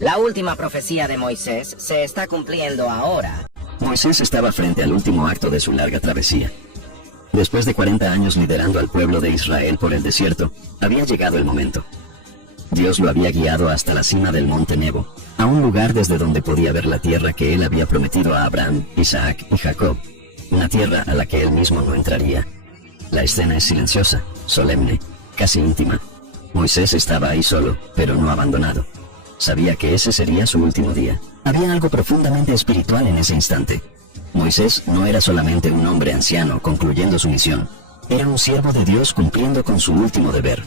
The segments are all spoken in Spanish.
La última profecía de Moisés se está cumpliendo ahora. Moisés estaba frente al último acto de su larga travesía. Después de 40 años liderando al pueblo de Israel por el desierto, había llegado el momento. Dios lo había guiado hasta la cima del monte Nebo, a un lugar desde donde podía ver la tierra que él había prometido a Abraham, Isaac y Jacob, una tierra a la que él mismo no entraría. La escena es silenciosa, solemne, casi íntima. Moisés estaba ahí solo, pero no abandonado. Sabía que ese sería su último día. Había algo profundamente espiritual en ese instante. Moisés no era solamente un hombre anciano concluyendo su misión. Era un siervo de Dios cumpliendo con su último deber.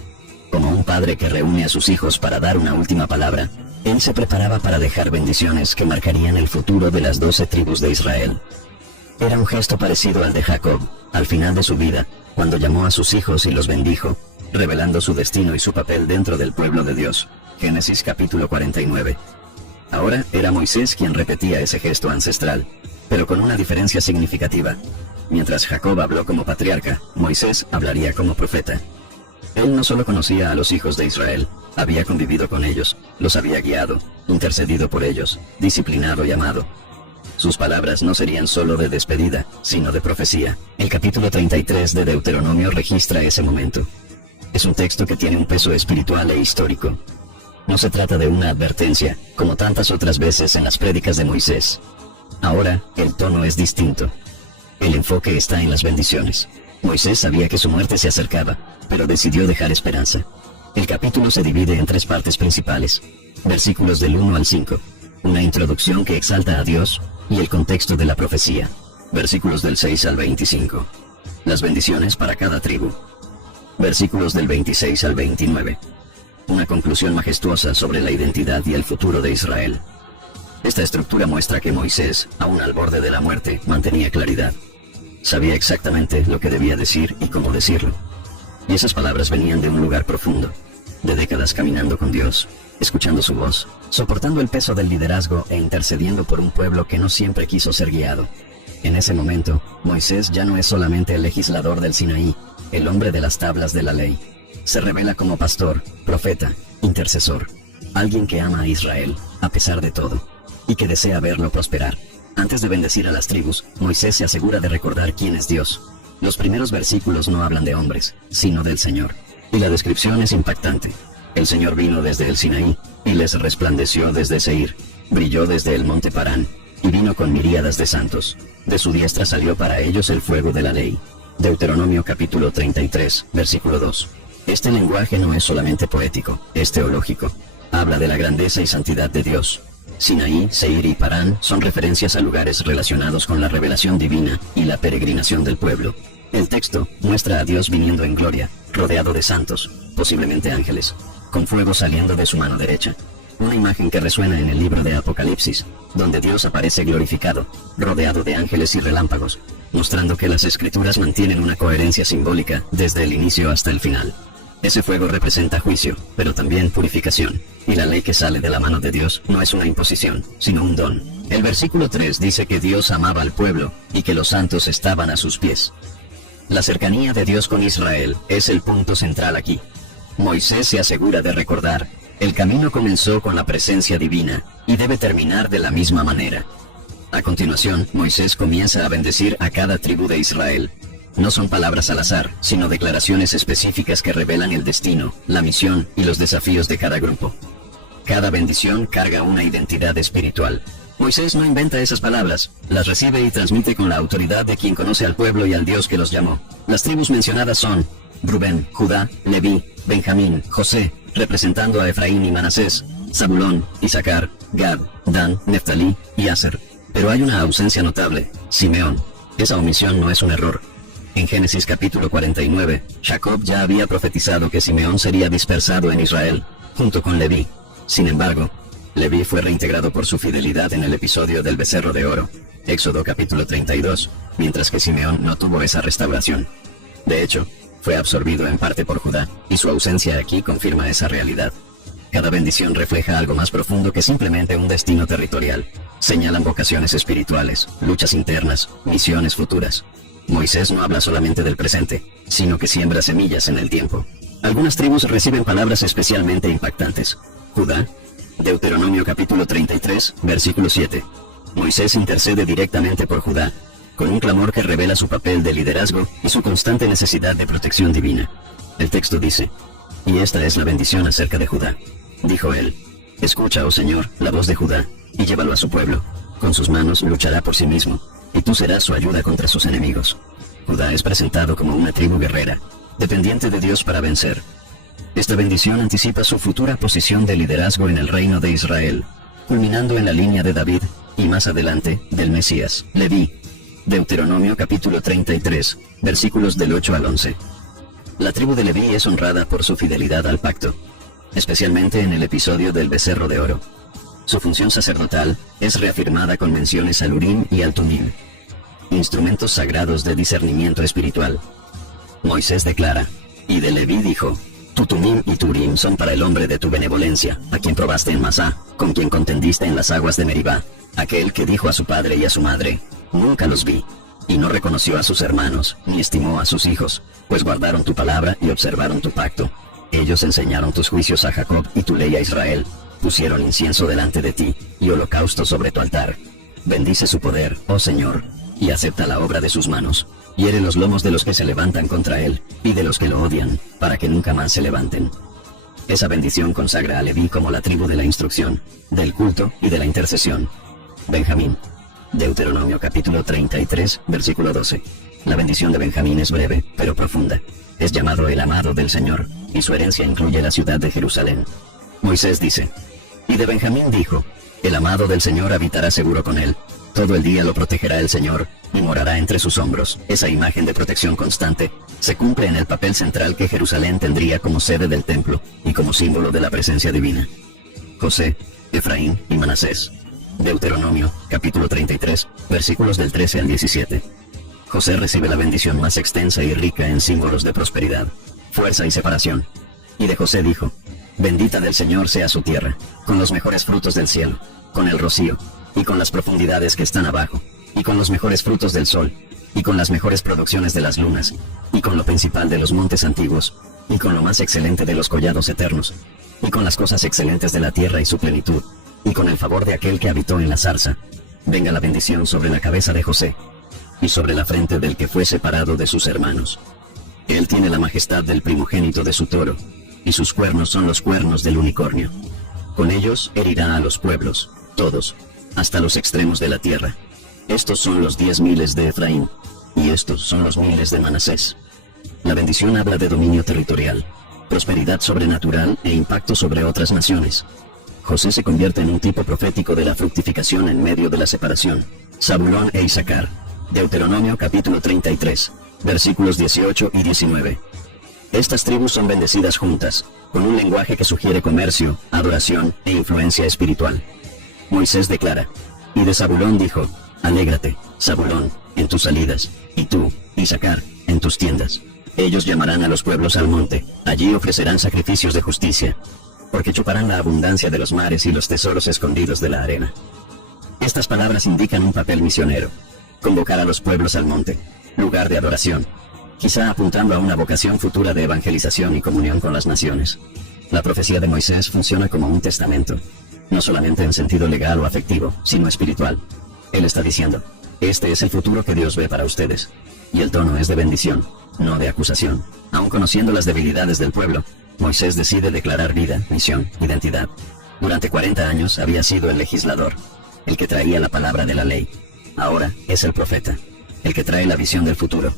Como un padre que reúne a sus hijos para dar una última palabra, él se preparaba para dejar bendiciones que marcarían el futuro de las 12 tribus de Israel. Era un gesto parecido al de Jacob, al final de su vida, cuando llamó a sus hijos y los bendijo, revelando su destino y su papel dentro del pueblo de Dios. Génesis capítulo 49. Ahora era Moisés quien repetía ese gesto ancestral, pero con una diferencia significativa. Mientras Jacob habló como patriarca, Moisés hablaría como profeta. Él no solo conocía a los hijos de Israel, había convivido con ellos, los había guiado, intercedido por ellos, disciplinado y amado. Sus palabras no serían solo de despedida, sino de profecía. El capítulo 33 de Deuteronomio registra ese momento. Es un texto que tiene un peso espiritual e histórico. No se trata de una advertencia, como tantas otras veces en las prédicas de Moisés. Ahora, el tono es distinto. El enfoque está en las bendiciones. Moisés sabía que su muerte se acercaba, pero decidió dejar esperanza. El capítulo se divide en 3 partes principales. Versículos del 1 al 5. Una introducción que exalta a Dios y el contexto de la profecía. Versículos del 6 al 25. Las bendiciones para cada tribu. Versículos del 26 al 29. Una conclusión majestuosa sobre la identidad y el futuro de Israel. Esta estructura muestra que Moisés, aún al borde de la muerte, mantenía claridad. Sabía exactamente lo que debía decir y cómo decirlo. Y esas palabras venían de un lugar profundo, de décadas caminando con Dios, escuchando su voz, soportando el peso del liderazgo e intercediendo por un pueblo que no siempre quiso ser guiado. En ese momento, Moisés ya no es solamente el legislador del Sinaí, el hombre de las tablas de la ley. Se revela como pastor, profeta, intercesor, alguien que ama a Israel, a pesar de todo, y que desea verlo prosperar. Antes de bendecir a las tribus, Moisés se asegura de recordar quién es Dios. Los primeros versículos no hablan de hombres, sino del Señor. Y la descripción es impactante. El Señor vino desde el Sinaí, y les resplandeció desde Seir, brilló desde el monte Parán, y vino con miríadas de santos. De su diestra salió para ellos el fuego de la ley. Deuteronomio capítulo 33, versículo 2. Este lenguaje no es solamente poético, es teológico. Habla de la grandeza y santidad de Dios. Sinaí, Seir y Parán son referencias a lugares relacionados con la revelación divina y la peregrinación del pueblo. El texto muestra a Dios viniendo en gloria, rodeado de santos, posiblemente ángeles, con fuego saliendo de su mano derecha. Una imagen que resuena en el libro de Apocalipsis, donde Dios aparece glorificado, rodeado de ángeles y relámpagos, mostrando que las escrituras mantienen una coherencia simbólica desde el inicio hasta el final. Ese fuego representa juicio, pero también purificación, y la ley que sale de la mano de Dios no es una imposición, sino un don. El versículo 3 dice que Dios amaba al pueblo, y que los santos estaban a sus pies. La cercanía de Dios con Israel es el punto central aquí. Moisés se asegura de recordar, el camino comenzó con la presencia divina, y debe terminar de la misma manera. A continuación, Moisés comienza a bendecir a cada tribu de Israel. No son palabras al azar, sino declaraciones específicas que revelan el destino, la misión y los desafíos de cada grupo. Cada bendición carga una identidad espiritual. Moisés no inventa esas palabras, las recibe y transmite con la autoridad de quien conoce al pueblo y al Dios que los llamó. Las tribus mencionadas son Rubén, Judá, Leví, Benjamín, José, representando a Efraín y Manasés, Zabulón, Isaacar, Gad, Dan, Neftalí y Aser. Pero hay una ausencia notable, Simeón. Esa omisión no es un error. En Génesis capítulo 49, Jacob ya había profetizado que Simeón sería dispersado en Israel, junto con Leví. Sin embargo, Leví fue reintegrado por su fidelidad en el episodio del becerro de oro, Éxodo capítulo 32, mientras que Simeón no tuvo esa restauración. De hecho, fue absorbido en parte por Judá, y su ausencia aquí confirma esa realidad. Cada bendición refleja algo más profundo que simplemente un destino territorial. Señalan vocaciones espirituales, luchas internas, misiones futuras. Moisés no habla solamente del presente, sino que siembra semillas en el tiempo. Algunas tribus reciben palabras especialmente impactantes. Judá, Deuteronomio capítulo 33, versículo 7. Moisés intercede directamente por Judá, con un clamor que revela su papel de liderazgo y su constante necesidad de protección divina. El texto dice: y esta es la bendición acerca de Judá. Dijo él: escucha, oh Señor, la voz de Judá, y llévalo a su pueblo. Con sus manos luchará por sí mismo, y tú serás su ayuda contra sus enemigos. Judá es presentado como una tribu guerrera, dependiente de Dios para vencer. Esta bendición anticipa su futura posición de liderazgo en el reino de Israel, culminando en la línea de David, y más adelante, del Mesías, Leví. Deuteronomio capítulo 33, versículos del 8 al 11. La tribu de Leví es honrada por su fidelidad al pacto, especialmente en el episodio del becerro de oro. Su función sacerdotal es reafirmada con menciones al Urim y al Tumim, instrumentos sagrados de discernimiento espiritual. Moisés declara: y de Leví dijo: tu Tumim y tu Urim son para el hombre de tu benevolencia, a quien probaste en Masá, con quien contendiste en las aguas de Meribá, aquel que dijo a su padre y a su madre: nunca los vi. Y no reconoció a sus hermanos, ni estimó a sus hijos, pues guardaron tu palabra y observaron tu pacto. Ellos enseñaron tus juicios a Jacob y tu ley a Israel. Pusieron incienso delante de ti, y holocausto sobre tu altar. Bendice su poder, oh Señor, y acepta la obra de sus manos. Hiere los lomos de los que se levantan contra él, y de los que lo odian, para que nunca más se levanten. Esa bendición consagra a Leví como la tribu de la instrucción, del culto y de la intercesión. Benjamín. Deuteronomio capítulo 33, versículo 12. La bendición de Benjamín es breve, pero profunda. Es llamado el amado del Señor, y su herencia incluye la ciudad de Jerusalén. Moisés dice: y de Benjamín dijo: el amado del Señor habitará seguro con él. Todo el día lo protegerá el Señor, y morará entre sus hombros. Esa imagen de protección constante se cumple en el papel central que Jerusalén tendría como sede del templo, y como símbolo de la presencia divina. José, Efraín y Manasés. Deuteronomio, capítulo 33, versículos del 13 al 17. José recibe la bendición más extensa y rica en símbolos de prosperidad, fuerza y separación. Y de José dijo: bendita del Señor sea su tierra, con los mejores frutos del cielo, con el rocío, y con las profundidades que están abajo, y con los mejores frutos del sol, y con las mejores producciones de las lunas, y con lo principal de los montes antiguos, y con lo más excelente de los collados eternos, y con las cosas excelentes de la tierra y su plenitud, y con el favor de aquel que habitó en la zarza. Venga la bendición sobre la cabeza de José, y sobre la frente del que fue separado de sus hermanos. Él tiene la majestad del primogénito de su toro, y sus cuernos son los cuernos del unicornio. Con ellos herirá a los pueblos, todos, hasta los extremos de la tierra. Estos son los 10,000 de Efraín, y estos son los 1,000 de Manasés. La bendición habla de dominio territorial, prosperidad sobrenatural e impacto sobre otras naciones. José se convierte en un tipo profético de la fructificación en medio de la separación. Zabulón e Isaacar. Deuteronomio capítulo 33, versículos 18 y 19. Estas tribus son bendecidas juntas, con un lenguaje que sugiere comercio, adoración e influencia espiritual. Moisés declara: y de Zabulón dijo: alégrate, Zabulón, en tus salidas, y tú, Isaacar, en tus tiendas. Ellos llamarán a los pueblos al monte, allí ofrecerán sacrificios de justicia, porque chuparán la abundancia de los mares y los tesoros escondidos de la arena. Estas palabras indican un papel misionero: convocar a los pueblos al monte, lugar de adoración, quizá apuntando a una vocación futura de evangelización y comunión con las naciones. La profecía de Moisés funciona como un testamento, no solamente en sentido legal o afectivo, sino espiritual. Él está diciendo: este es el futuro que Dios ve para ustedes. Y el tono es de bendición, no de acusación. Aun conociendo las debilidades del pueblo, Moisés decide declarar vida, misión, identidad. Durante 40 años había sido el legislador, el que traía la palabra de la ley. Ahora es el profeta, el que trae la visión del futuro.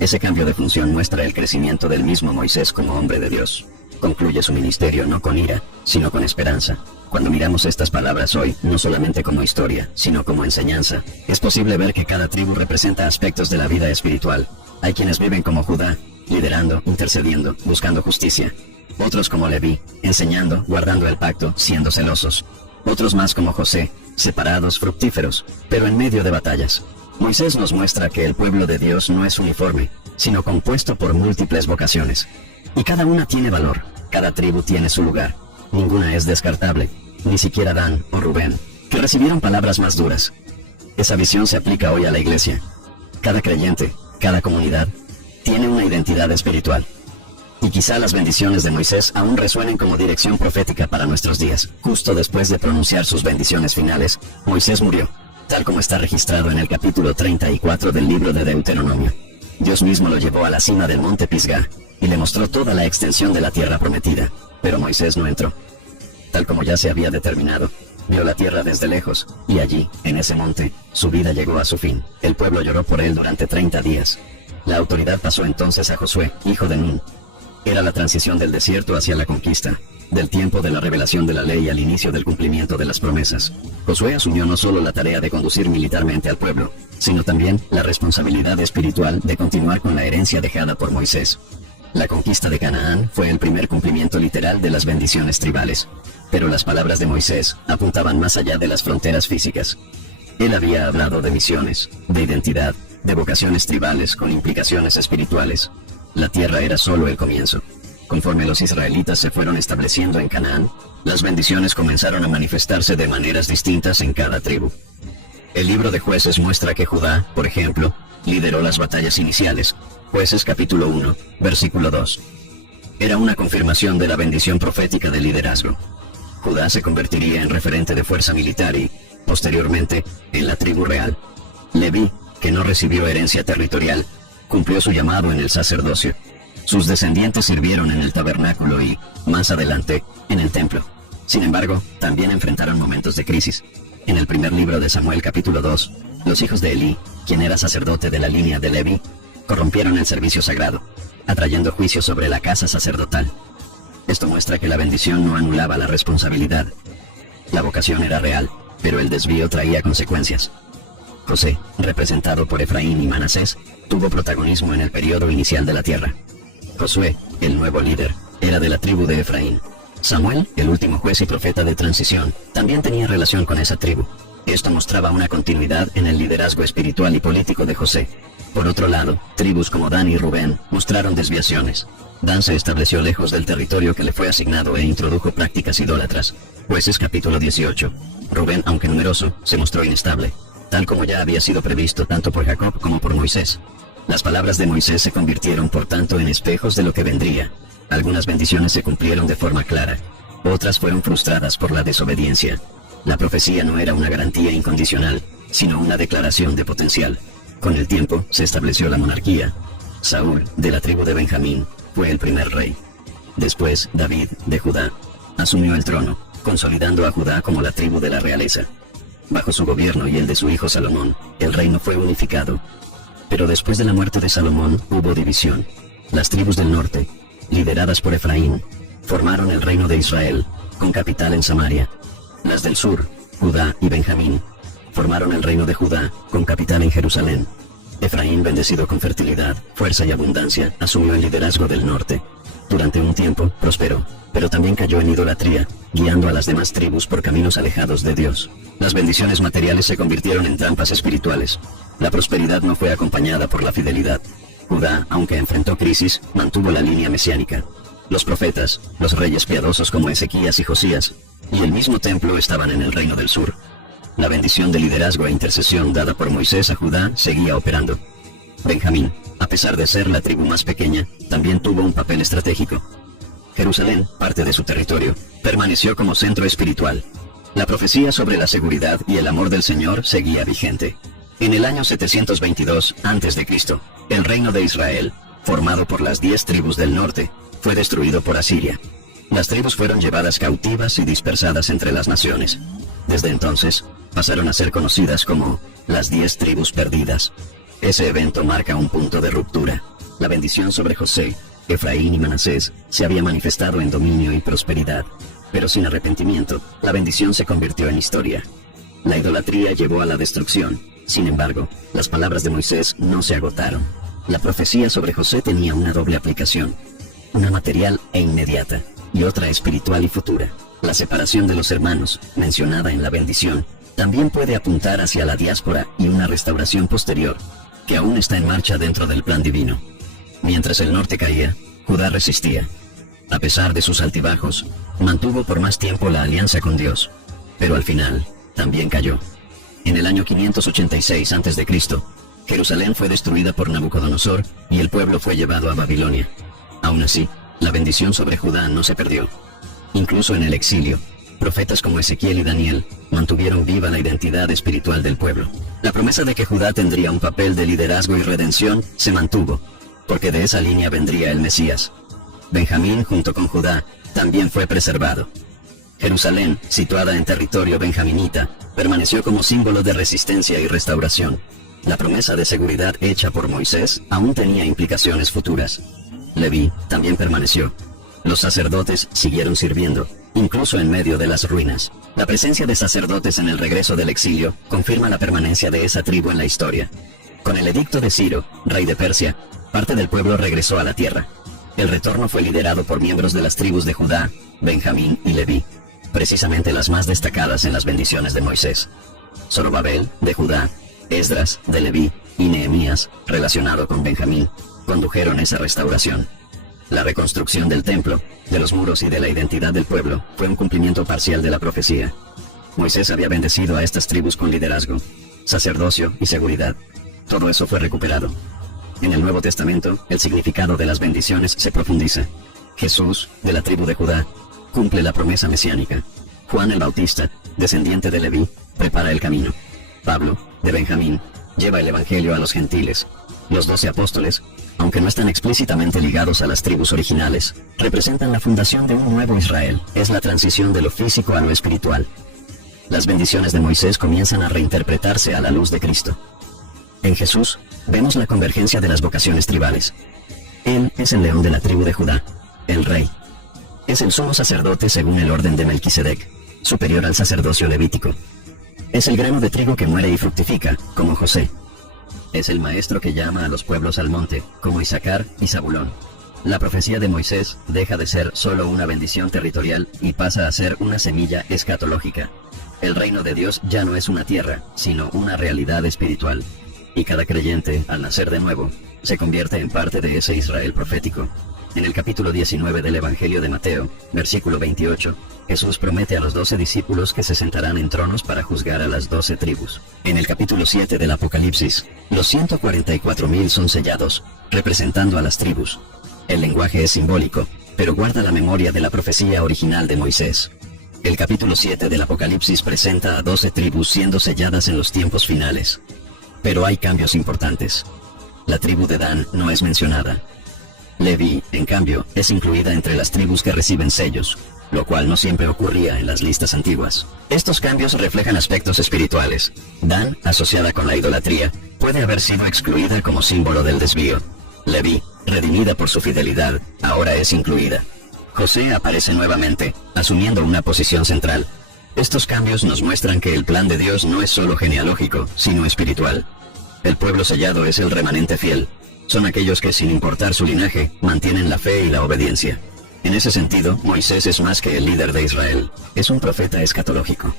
Ese cambio de función muestra el crecimiento del mismo Moisés como hombre de Dios. Concluye su ministerio no con ira, sino con esperanza. Cuando miramos estas palabras hoy, no solamente como historia, sino como enseñanza, es posible ver que cada tribu representa aspectos de la vida espiritual. Hay quienes viven como Judá, liderando, intercediendo, buscando justicia. Otros como Leví, enseñando, guardando el pacto, siendo celosos. Otros más como José, separados, fructíferos, pero en medio de batallas. Moisés nos muestra que el pueblo de Dios no es uniforme, sino compuesto por múltiples vocaciones. Y cada una tiene valor, cada tribu tiene su lugar. Ninguna es descartable, ni siquiera Dan o Rubén, que recibieron palabras más duras. Esa visión se aplica hoy a la iglesia. Cada creyente, cada comunidad, tiene una identidad espiritual. Y quizá las bendiciones de Moisés aún resuenen como dirección profética para nuestros días. Justo después de pronunciar sus bendiciones finales, Moisés murió, tal como está registrado en el capítulo 34 del libro de Deuteronomio. Dios mismo lo llevó a la cima del monte Pisgah y le mostró toda la extensión de la tierra prometida, pero Moisés no entró. Tal como ya se había determinado, vio la tierra desde lejos, y allí, en ese monte, su vida llegó a su fin. El pueblo lloró por él durante 30 días. La autoridad pasó entonces a Josué, hijo de Nun. Era la transición del desierto hacia la conquista, del tiempo de la revelación de la ley al inicio del cumplimiento de las promesas. Josué asumió no solo la tarea de conducir militarmente al pueblo, sino también la responsabilidad espiritual de continuar con la herencia dejada por Moisés. La conquista de Canaán fue el primer cumplimiento literal de las bendiciones tribales, pero las palabras de Moisés apuntaban más allá de las fronteras físicas. Él había hablado de misiones, de identidad, de vocaciones tribales con implicaciones espirituales. La tierra era solo el comienzo. Conforme los israelitas se fueron estableciendo en Canaán, las bendiciones comenzaron a manifestarse de maneras distintas en cada tribu. El libro de Jueces muestra que Judá, por ejemplo, lideró las batallas iniciales. Jueces capítulo 1, versículo 2. Era una confirmación de la bendición profética del liderazgo. Judá se convertiría en referente de fuerza militar y, posteriormente, en la tribu real. Leví, que no recibió herencia territorial, cumplió su llamado en el sacerdocio. Sus descendientes sirvieron en el tabernáculo y, más adelante, en el templo. Sin embargo, también enfrentaron momentos de crisis. En el primer libro de Samuel capítulo 2, los hijos de Elí, quien era sacerdote de la línea de Leví, corrompieron el servicio sagrado, atrayendo juicio sobre la casa sacerdotal. Esto muestra que la bendición no anulaba la responsabilidad. La vocación era real, pero el desvío traía consecuencias. José, representado por Efraín y Manasés, tuvo protagonismo en el periodo inicial de la tierra. Josué, el nuevo líder, era de la tribu de Efraín. Samuel, el último juez y profeta de transición, también tenía relación con esa tribu. Esto mostraba una continuidad en el liderazgo espiritual y político de José. Por otro lado, tribus como Dan y Rubén mostraron desviaciones. Dan se estableció lejos del territorio que le fue asignado e introdujo prácticas idólatras. Jueces capítulo 18. Rubén, aunque numeroso, se mostró inestable, tal como ya había sido previsto tanto por Jacob como por Moisés. Las palabras de Moisés se convirtieron por tanto en espejos de lo que vendría. Algunas bendiciones se cumplieron de forma clara, otras fueron frustradas por la desobediencia. La profecía no era una garantía incondicional, sino una declaración de potencial. Con el tiempo se estableció la monarquía. Saúl, de la tribu de Benjamín, fue el primer rey. Después, David, de Judá, asumió el trono, consolidando a Judá como la tribu de la realeza. Bajo su gobierno y el de su hijo Salomón, el reino fue unificado. Pero después de la muerte de Salomón hubo división. Las tribus del norte, lideradas por Efraín, formaron el reino de Israel, con capital en Samaria. Las del sur, Judá y Benjamín, formaron el reino de Judá, con capital en Jerusalén. Efraín, bendecido con fertilidad, fuerza y abundancia, asumió el liderazgo del norte. Durante un tiempo prosperó, pero también cayó en idolatría, guiando a las demás tribus por caminos alejados de Dios. Las bendiciones materiales se convirtieron en trampas espirituales. La prosperidad no fue acompañada por la fidelidad. Judá, aunque enfrentó crisis, mantuvo la línea mesiánica. Los profetas, los reyes piadosos como Ezequías y Josías, y el mismo templo estaban en el reino del sur. La bendición de liderazgo e intercesión dada por Moisés a Judá seguía operando. Benjamín, a pesar de ser la tribu más pequeña, también tuvo un papel estratégico. Jerusalén, parte de su territorio, permaneció como centro espiritual. La profecía sobre la seguridad y el amor del Señor seguía vigente. En el año 722 a.C., el reino de Israel, formado por las 10 tribus del norte, fue destruido por Asiria. Las tribus fueron llevadas cautivas y dispersadas entre las naciones. Desde entonces, pasaron a ser conocidas como las 10 tribus perdidas. Ese evento marca un punto de ruptura. La bendición sobre José, Efraín y Manasés se había manifestado en dominio y prosperidad, pero sin arrepentimiento, la bendición se convirtió en historia. La idolatría llevó a la destrucción. Sin embargo, las palabras de Moisés no se agotaron. La profecía sobre José tenía una doble aplicación, una material e inmediata, y otra espiritual y futura. La separación de los hermanos, mencionada en la bendición, también puede apuntar hacia la diáspora y una restauración posterior, que aún está en marcha dentro del plan divino. Mientras el norte caía, Judá resistía. A pesar de sus altibajos, mantuvo por más tiempo la alianza con Dios, pero al final, también cayó. En el año 586 a.C., Jerusalén fue destruida por Nabucodonosor y el pueblo fue llevado a Babilonia. Aún así, La bendición sobre Judá no se perdió. Incluso en el exilio, profetas como Ezequiel y Daniel mantuvieron viva la identidad espiritual del pueblo. La promesa de que Judá tendría un papel de liderazgo y redención se mantuvo, porque de esa línea vendría el Mesías. Benjamín, junto con Judá, también fue preservado. Jerusalén, situada en territorio benjaminita, permaneció como símbolo de resistencia y restauración. La promesa de seguridad hecha por Moisés aún tenía implicaciones futuras. Leví también permaneció. Los sacerdotes siguieron sirviendo, incluso en medio de las ruinas. La presencia de sacerdotes en el regreso del exilio confirma la permanencia de esa tribu en la historia. Con el edicto de Ciro, rey de Persia, parte del pueblo regresó a la tierra. El retorno fue liderado por miembros de las tribus de Judá, Benjamín y Leví, precisamente las más destacadas en las bendiciones de Moisés. Zorobabel, de Judá, Esdras, de Leví, y Nehemías, relacionado con Benjamín, condujeron esa restauración. La reconstrucción del templo, de los muros y de la identidad del pueblo fue un cumplimiento parcial de la profecía. Moisés había bendecido a estas tribus con liderazgo, sacerdocio y seguridad. Todo eso fue recuperado. En el Nuevo Testamento, el significado de las bendiciones se profundiza. Jesús, de la tribu de Judá, cumple la promesa mesiánica. Juan el Bautista, descendiente de Leví, prepara el camino. Pablo, de Benjamín, lleva el evangelio a los gentiles. Los 12 apóstoles, aunque no están explícitamente ligados a las tribus originales, representan la fundación de un nuevo Israel. Es la transición de lo físico a lo espiritual. Las bendiciones de Moisés comienzan a reinterpretarse a la luz de Cristo. En Jesús, vemos la convergencia de las vocaciones tribales. Él es el león de la tribu de Judá, el rey. Es el sumo sacerdote según el orden de Melquisedec, superior al sacerdocio levítico. Es el grano de trigo que muere y fructifica, como José. Es el maestro que llama a los pueblos al monte, como Isaacar y Zabulón. La profecía de Moisés deja de ser solo una bendición territorial y pasa a ser una semilla escatológica. El reino de Dios ya no es una tierra, sino una realidad espiritual. Y cada creyente, al nacer de nuevo, se convierte en parte de ese Israel profético. En el capítulo 19 del Evangelio de Mateo, versículo 28, Jesús promete a los 12 discípulos que se sentarán en tronos para juzgar a las 12 tribus. En el capítulo 7 del Apocalipsis, los 144,000 son sellados, representando a las tribus. El lenguaje es simbólico, pero guarda la memoria de la profecía original de Moisés. El capítulo 7 del Apocalipsis presenta a 12 tribus siendo selladas en los tiempos finales. Pero hay cambios importantes. La tribu de Dan no es mencionada. Leví, en cambio, es incluida entre las tribus que reciben sellos, lo cual no siempre ocurría en las listas antiguas. Estos cambios reflejan aspectos espirituales. Dan, asociada con la idolatría, puede haber sido excluida como símbolo del desvío. Leví, redimida por su fidelidad, ahora es incluida. José aparece nuevamente, asumiendo una posición central. Estos cambios nos muestran que el plan de Dios no es solo genealógico, sino espiritual. El pueblo sellado es el remanente fiel. Son aquellos que, sin importar su linaje, mantienen la fe y la obediencia. En ese sentido, Moisés es más que el líder de Israel. Es un profeta escatológico.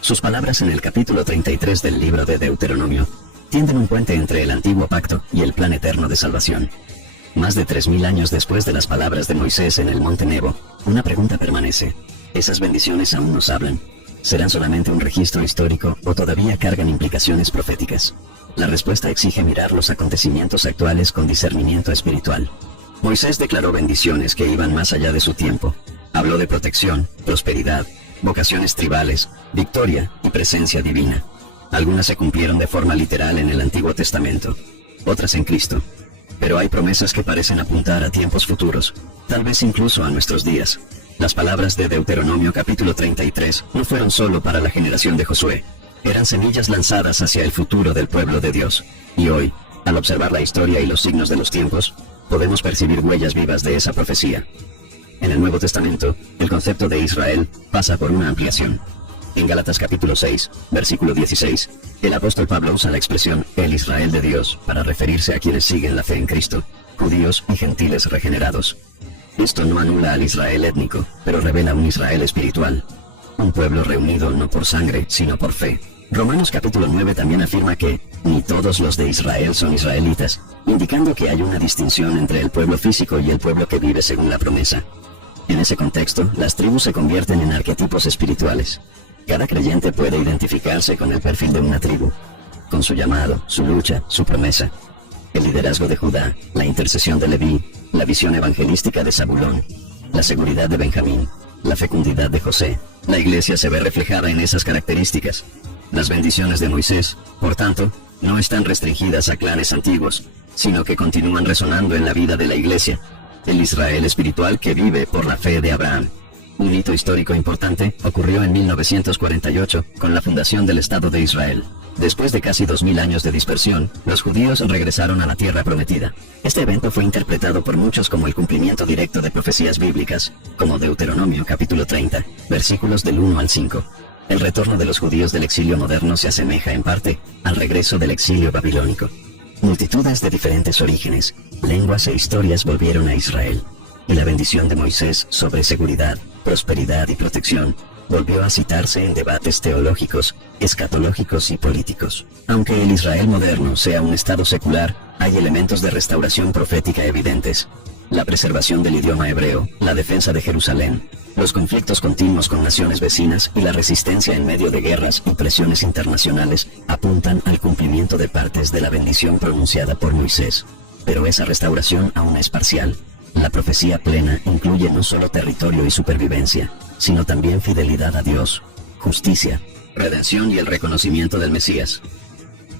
Sus palabras en el capítulo 33 del libro de Deuteronomio tienden un puente entre el antiguo pacto y el plan eterno de salvación. Más de 3000 años después de las palabras de Moisés en el monte Nebo, una pregunta permanece. ¿Esas bendiciones aún nos hablan? ¿Serán solamente un registro histórico o todavía cargan implicaciones proféticas? La respuesta exige mirar los acontecimientos actuales con discernimiento espiritual. Moisés declaró bendiciones que iban más allá de su tiempo. Habló de protección, prosperidad, vocaciones tribales, victoria y presencia divina. Algunas se cumplieron de forma literal en el Antiguo Testamento, otras en Cristo. Pero hay promesas que parecen apuntar a tiempos futuros, tal vez incluso a nuestros días. Las palabras de Deuteronomio capítulo 33 no fueron solo para la generación de Josué. Eran semillas lanzadas hacia el futuro del pueblo de Dios. Y hoy, al observar la historia y los signos de los tiempos, podemos percibir huellas vivas de esa profecía. En el Nuevo Testamento, el concepto de Israel pasa por una ampliación. En Gálatas capítulo 6, versículo 16, el apóstol Pablo usa la expresión el Israel de Dios para referirse a quienes siguen la fe en Cristo, judíos y gentiles regenerados. Esto no anula al Israel étnico, pero revela un Israel espiritual. Un pueblo reunido no por sangre, sino por fe. Romanos capítulo 9 también afirma que ni todos los de Israel son israelitas, indicando que hay una distinción entre el pueblo físico y el pueblo que vive según la promesa. En ese contexto, las tribus se convierten en arquetipos espirituales. Cada creyente puede identificarse con el perfil de una tribu, con su llamado, su lucha, su promesa. El liderazgo de Judá, la intercesión de Leví, la visión evangelística de Zabulón, la seguridad de Benjamín, la fecundidad de José. La iglesia se ve reflejada en esas características. Las bendiciones de Moisés, por tanto, no están restringidas a clanes antiguos, sino que continúan resonando en la vida de la iglesia, el Israel espiritual que vive por la fe de Abraham. Un hito histórico importante ocurrió en 1948 con la fundación del Estado de Israel. Después de casi 2000 años de dispersión, los judíos regresaron a la tierra prometida. Este evento fue interpretado por muchos como el cumplimiento directo de profecías bíblicas, como Deuteronomio capítulo 30, versículos del 1 al 5. El retorno de los judíos del exilio moderno se asemeja en parte al regreso del exilio babilónico. Multitudes de diferentes orígenes, lenguas e historias volvieron a Israel, y la bendición de Moisés sobre seguridad, prosperidad y protección volvió a citarse en debates teológicos, escatológicos y políticos. Aunque el Israel moderno sea un estado secular, hay elementos de restauración profética evidentes. La preservación del idioma hebreo, la defensa de Jerusalén, los conflictos continuos con naciones vecinas y la resistencia en medio de guerras y presiones internacionales apuntan al cumplimiento de partes de la bendición pronunciada por Moisés. Pero esa restauración aún es parcial. La profecía plena incluye no solo territorio y supervivencia, sino también fidelidad a Dios, justicia, redención y el reconocimiento del Mesías.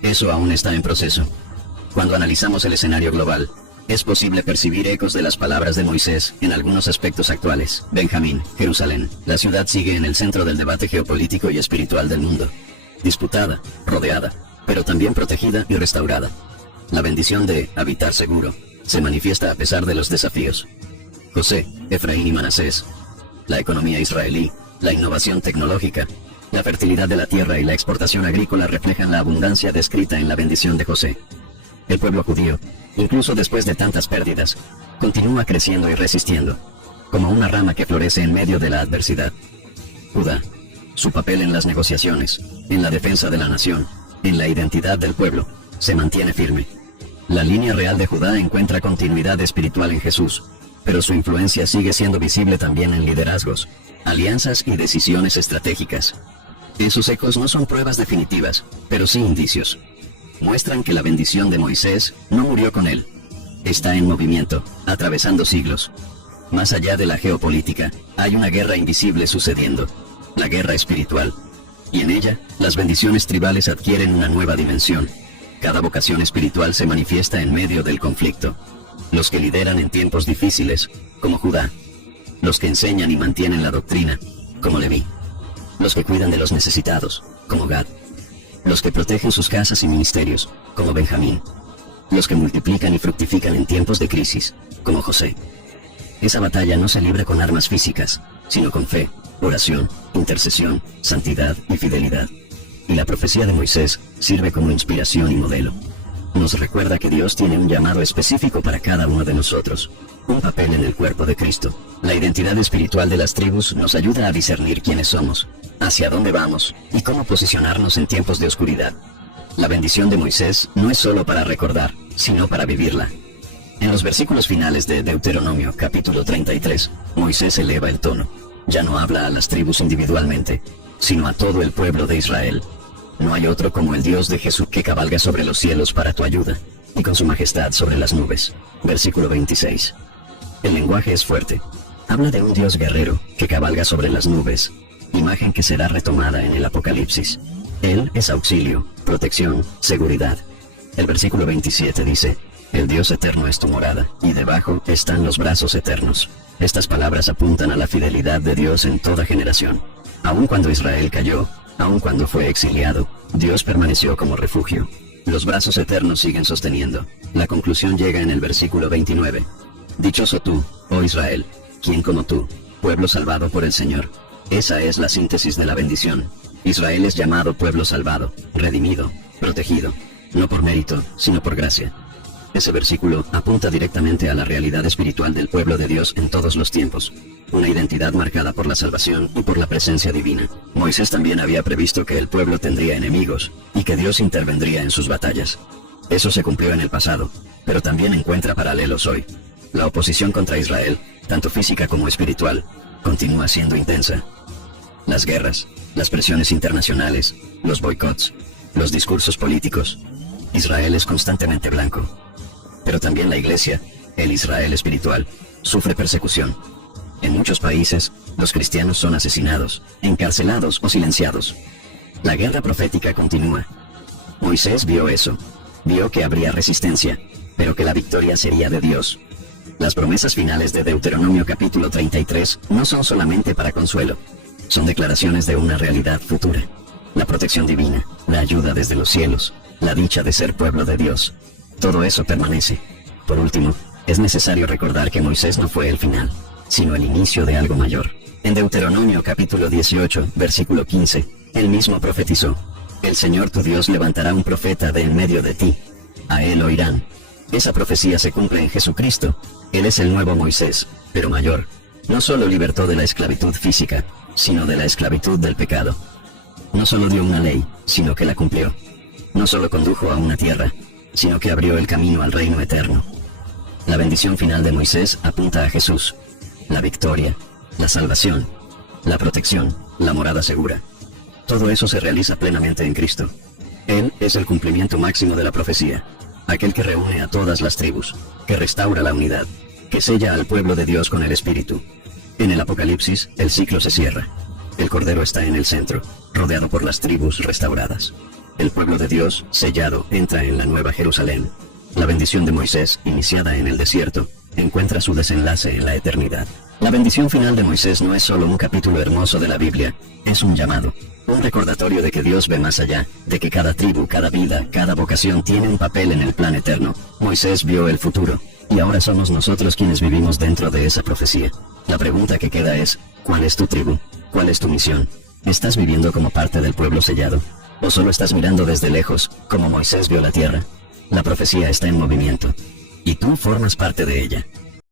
Eso aún está en proceso. Cuando analizamos el escenario global, es posible percibir ecos de las palabras de Moisés en algunos aspectos actuales. Benjamín, Jerusalén. La ciudad sigue en el centro del debate geopolítico y espiritual del mundo. Disputada, rodeada, pero también protegida y restaurada. La bendición de habitar seguro se manifiesta a pesar de los desafíos. José, Efraín y Manasés. La economía israelí, la innovación tecnológica, la fertilidad de la tierra y la exportación agrícola reflejan la abundancia descrita en la bendición de José. El pueblo judío, incluso después de tantas pérdidas, continúa creciendo y resistiendo, como una rama que florece en medio de la adversidad. Judá, su papel en las negociaciones, en la defensa de la nación, en la identidad del pueblo, se mantiene firme. La línea real de Judá encuentra continuidad espiritual en Jesús, pero su influencia sigue siendo visible también en liderazgos, alianzas y decisiones estratégicas. Esos ecos no son pruebas definitivas, pero sí indicios. Muestran que la bendición de Moisés no murió con él. Está en movimiento, atravesando siglos. Más allá de la geopolítica, hay una guerra invisible sucediendo, la guerra espiritual. Y en ella, las bendiciones tribales adquieren una nueva dimensión. Cada vocación espiritual se manifiesta en medio del conflicto. Los que lideran en tiempos difíciles, como Judá. Los que enseñan y mantienen la doctrina, como Leví. Los que cuidan de los necesitados, como Gad. Los que protegen sus casas y ministerios, como Benjamín. Los que multiplican y fructifican en tiempos de crisis, como José. Esa batalla no se libra con armas físicas, sino con fe, oración, intercesión, santidad y fidelidad. Y la profecía de Moisés sirve como inspiración y modelo. Nos recuerda que Dios tiene un llamado específico para cada uno de nosotros, un papel en el cuerpo de Cristo. La identidad espiritual de las tribus nos ayuda a discernir quiénes somos, hacia dónde vamos y cómo posicionarnos en tiempos de oscuridad. La bendición de Moisés no es solo para recordar, sino para vivirla. En los versículos finales de Deuteronomio capítulo 33, Moisés eleva el tono. Ya no habla a las tribus individualmente, sino a todo el pueblo de Israel. No hay otro como el Dios de Jesús que cabalga sobre los cielos para tu ayuda, y con su majestad sobre las nubes. Versículo 26. El lenguaje es fuerte. Habla de un Dios guerrero que cabalga sobre las nubes, imagen que será retomada en el Apocalipsis. Él es auxilio, protección, seguridad. El versículo 27 dice, el Dios eterno es tu morada, y debajo están los brazos eternos. Estas palabras apuntan a la fidelidad de Dios en toda generación. Aun cuando Israel cayó, aun cuando fue exiliado, Dios permaneció como refugio. Los brazos eternos siguen sosteniendo. La conclusión llega en el versículo 29. Dichoso tú, oh Israel, ¿quién como tú, pueblo salvado por el Señor? Esa es la síntesis de la bendición. Israel es llamado pueblo salvado, redimido, protegido, no por mérito, sino por gracia. Ese versículo apunta directamente a la realidad espiritual del pueblo de Dios en todos los tiempos, una identidad marcada por la salvación y por la presencia divina. Moisés también había previsto que el pueblo tendría enemigos y que Dios intervendría en sus batallas. Eso se cumplió en el pasado, pero también encuentra paralelos hoy. La oposición contra Israel, tanto física como espiritual, continúa siendo intensa. Las guerras, las presiones internacionales, los boicots, los discursos políticos. Israel es constantemente blanco. Pero también la iglesia, el Israel espiritual, sufre persecución. En muchos países, los cristianos son asesinados, encarcelados o silenciados. La guerra profética continúa. Moisés vio eso. Vio que habría resistencia, pero que la victoria sería de Dios. Las promesas finales de Deuteronomio capítulo 33 no son solamente para consuelo. Son declaraciones de una realidad futura. La protección divina, la ayuda desde los cielos, la dicha de ser pueblo de Dios. Todo eso permanece. Por último, es necesario recordar que Moisés no fue el final, sino el inicio de algo mayor. En Deuteronomio capítulo 18, versículo 15, él mismo profetizó: el Señor tu Dios levantará un profeta de en medio de ti. A él oirán. Esa profecía se cumple en Jesucristo. Él es el nuevo Moisés, pero mayor. No solo libertó de la esclavitud física, sino de la esclavitud del pecado. No solo dio una ley, sino que la cumplió. No solo condujo a una tierra, sino que abrió el camino al reino eterno. La bendición final de Moisés apunta a Jesús. La victoria, la salvación, la protección, la morada segura. Todo eso se realiza plenamente en Cristo. Él es el cumplimiento máximo de la profecía, aquel que reúne a todas las tribus, que restaura la unidad, que sella al pueblo de Dios con el Espíritu. En el Apocalipsis, el ciclo se cierra. El Cordero está en el centro, rodeado por las tribus restauradas. El pueblo de Dios, sellado, entra en la Nueva Jerusalén. La bendición de Moisés, iniciada en el desierto, encuentra su desenlace en la eternidad. La bendición final de Moisés no es solo un capítulo hermoso de la Biblia, es un llamado, un recordatorio de que Dios ve más allá, de que cada tribu, cada vida, cada vocación tiene un papel en el plan eterno. Moisés vio el futuro, y ahora somos nosotros quienes vivimos dentro de esa profecía. La pregunta que queda es, ¿cuál es tu tribu? ¿Cuál es tu misión? ¿Estás viviendo como parte del pueblo sellado? ¿O solo estás mirando desde lejos, como Moisés vio la tierra? La profecía está en movimiento, y tú formas parte de ella.